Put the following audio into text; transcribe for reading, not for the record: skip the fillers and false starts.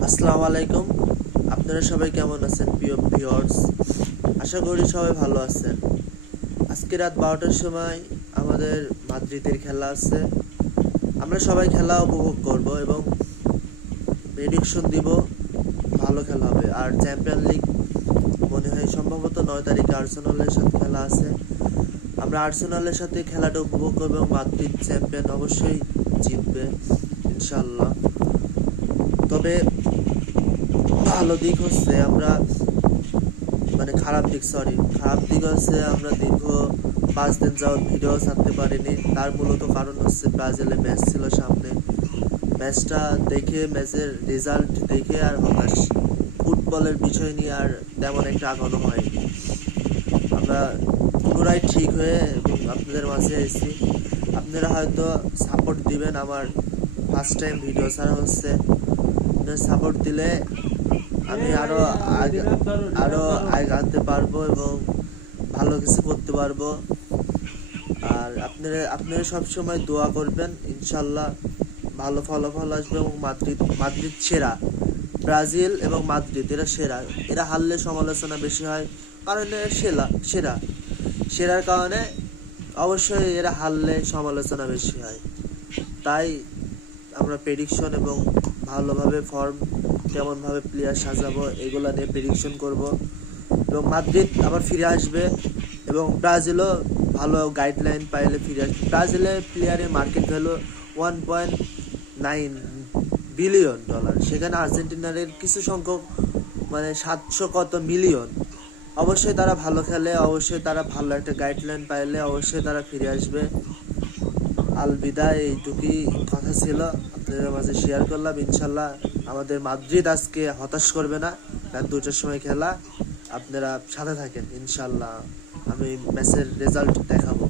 আসসালামু আলাইকুম। আপনারা সবাই কেমন আছেন প্রিয় ভিউয়ার্স? আশা করি সবাই ভালো আছেন। আজকে রাত 12টার সময় আমাদের মাদ্রিদের খেলা আছে। আমরা সবাই খেলা উপভোগ করব এবং প্রেডিকশন দিব। ভালো খেলা হবে। আর চ্যাম্পিয়ন লিগ মনে হয় সম্ভবত 9 তারিখে আর্সেনালের সাথে খেলা আছে। আমরা আর্সেনালের সাথে খেলাটা উপভোগ করব এবং মাদ্রিদ চ্যাম্পিয়ন অবশ্যই জিতবে ইনশাআল্লাহ। তবে ভালো দিক হচ্ছে খারাপ দিক হচ্ছে আমরা দীর্ঘ 5 দিন যাওয়ার ভিডিও ছাড়তে পারিনি। তার মূলত কারণ হচ্ছে ব্রাজিলের ম্যাচ ছিল সামনে। ম্যাচের রেজাল্ট দেখে আর হতাশ। ফুটবলের বিষয় নিয়ে আর তেমন একটা আগানো হয়নি। আমরা পুনরায় ঠিক হয়ে এবং আপনাদের মাঝে এসেছি। আপনারা হয়তো সাপোর্ট দিবেন। আমার ফার্স্ট টাইম ভিডিও ছাড়া হচ্ছে। সাপোর্ট দিলে আমি আরো আগাতে পারবো এবং ভালো কিছু করতে পারবো। আর আপনারা সবসময় দোয়া করবেন, ইনশাল্লাহ ভালো ফলাফল আসবে এবং মাদ্রিদ সেরা। ব্রাজিল এবং মাদ্রিদ এরা সেরা। এরা হারলে সমালোচনা বেশি হয়, কারণ এরা সেরার কারণে অবশ্যই এরা হারলে সমালোচনা বেশি হয়। তাই আমরা প্রেডিকশন এবং ভালোভাবে ফর্ম কেমনভাবে প্লেয়ার সাজাবো এগুলো নিয়ে প্রেডিকশন করব এবং মাদ্রিদ আবার ফিরে আসবে এবং ব্রাজিলও ভালো গাইডলাইন পাইলে ফিরে আসবে। ব্রাজিলের প্লেয়ারের মার্কেট ভ্যালু $1.9 বিলিয়ন। সেখানে আর্জেন্টিনার কিছু সংখ্যক 700 কত মিলিয়ন। অবশ্যই তারা ভালো খেলে, অবশ্যই তারা ভালো একটা গাইডলাইন পাইলে অবশ্যই তারা ফিরে আসবে। আলবিদা, এইটুকুই কথা ছিল, আপনাদের মাঝে শেয়ার করলাম। ইনশাল্লাহ আমাদের মাদ্রিদ আজকে হতাশ করবে না। রাত 2টার সময় খেলা, আপনারা সাথে থাকেন। ইনশাল্লাহ আমি ম্যাচের রেজাল্ট দেখাবো।